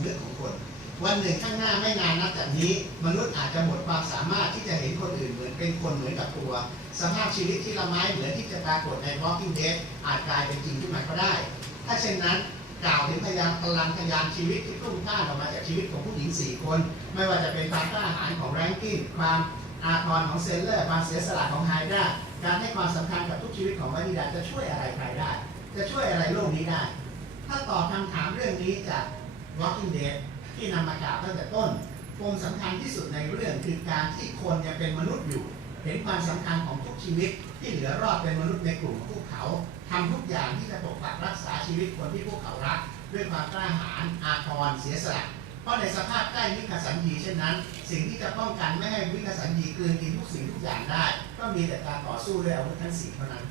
ำนึกของคน วันหนึ่งข้างหน้าไม่นานนับจากนี้ มนุษย์อาจจะหมดความสามารถที่จะเห็นคนอื่นเหมือนเป็นคนเหมือนกับตัว สภาพชีวิตที่ละไม้เหมือนที่จะปรากฏใน Walking Dead อาจกลายเป็นจริงขึ้นมาก็ได้ ถ้าเช่นนั้นกล่าวถึงพยานพลังพยานชีวิตที่พุ่งพล่าออกมาจากชีวิตของผู้หญิง 4 คน ไม่ว่าจะเป็นความกล้าหาญของแรงกิ้งความอาทรของเซนเลอร์ความเสียสละของไฮดราการให้ความสำคัญกับทุกชีวิตของวานิดาจะช่วยอะไรใครได้ จะช่วยอะไรโลกนี้ได้ ถ้าตอบคำถามเรื่องนี้จาก Walking Dead ที่นำมากล่าวตั้งแต่ต้นปมสำคัญที่สุดในเรื่องคือการที่คนยังเป็นมนุษย์อยู่ เห็นความสำคัญของทุกชีวิต ที่เหลือรอดเป็นมนุษย์ในกลุ่มของพวกเขาทำทุกอย่างที่จะปกปักรักษาชีวิตคนที่พวกเขารัก ด้วยความกล้าหาญอาทรเสียสละเพราะในสภาพใกล้วิคสันยีเช่นนั้น สิ่งที่จะป้องกันไม่ให้วิคสันยีกลืนกินทุกสิ่งทุกอย่างได้ ก็มีแต่การต่อสู้ด้วยอาวุธทั้งสี่เท่านั้น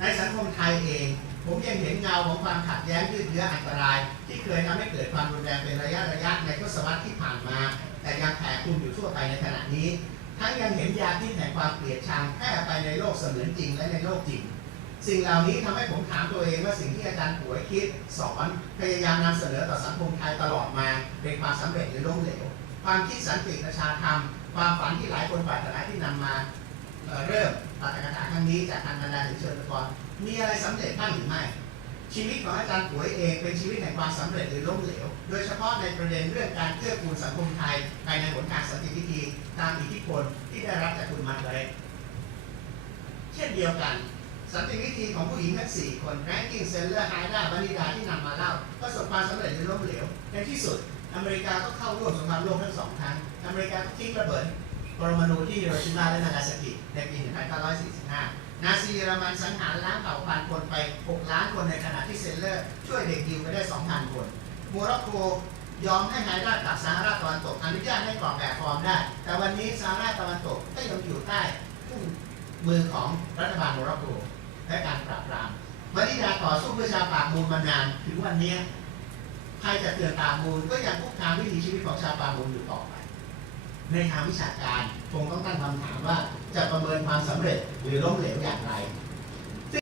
ในสังคมไทยเอง ผมยังเห็นเงาของความขัดแย้งยืดเยื้ออันตราย ที่เคยทำให้เกิดความรุนแรงเป็นระยะระยะในทศวรรษที่ผ่านมา แต่ยังแผ่คลุมอยู่ทั่วไปในขณะนี้ ทั้งยังเห็นยาพิษแห่งความเกลียดชังแพร่ไปในโลกเสมือนจริงและในโลกจริงสิ่งเหล่านี้ทำให้ผมถามตัวเองว่าสิ่งที่อาจารย์ป่วยคิดสอนพยายามนำเสนอต่อสังคมไทยตลอดมาเป็นความสำเร็จหรือล้มเหลวความคิดสันติประชาธรรม ความฝันที่หลายคนปรารถนาที่นำมา เริ่มปาฐกถาครั้งนี้จากทางบรรดาถึงเชิญกรมีอะไรสำเร็จบ้างหรือไม่ ชีวิตของอาจารย์ป่วยเองเป็นชีวิตแห่งความสำเร็จหรือล้มเหลว โดยเฉพาะในประเด็นเรื่องการเกื้อกูลสังคมไทยภายในหนทางสันติวิธีตามอิทธิพลที่ได้รับจากคุณมาร์กาเร็ตเช่นเดียวกันสันติวิธีของผู้หญิงทั้งสี่คนแรงกิ้งเซนเลอร์ไฮด้าวานิดาที่นำมาเล่าประสบความสำเร็จหรือล้มเหลวในที่สุด อเมริกาก็เข้าร่วมสงครามโลกทั้งสองครั้งอเมริกาก็ทิ้งระเบิด ปรมาณูที่ฮิโรชิมาและนากาซากิในปี 1945 นาซีเยอรมันสังหารล้างเผ่าพันธุ์คนไป 6 ล้านคนในขณะที่เซนเลอร์ช่วยเด็กดิวไปได้ 2,000 คนโมร็อกโกยอมให้ไฮด้ากับซาฮาราตะวันตกอนุญาตให้กรอกแบบฟอร์มได้ แต่วันนี้ซาฮาราตะวันตกก็ยังอยู่ใต้ผู้มือของรัฐบาลโมร็อกโกและการปราบปรามวานิดาต่อสู้เพื่อชาวปากมูลมานานถึงวันนี้ใครจะเตือนปากมูลก็ยังคุกคามวิถีชีวิตของชาวปากมูลอยู่ต่อไป ในทางวิชาการคงต้องตั้งคำถามว่าจะประเมินความสำเร็จหรือล้มเหลวอย่างไร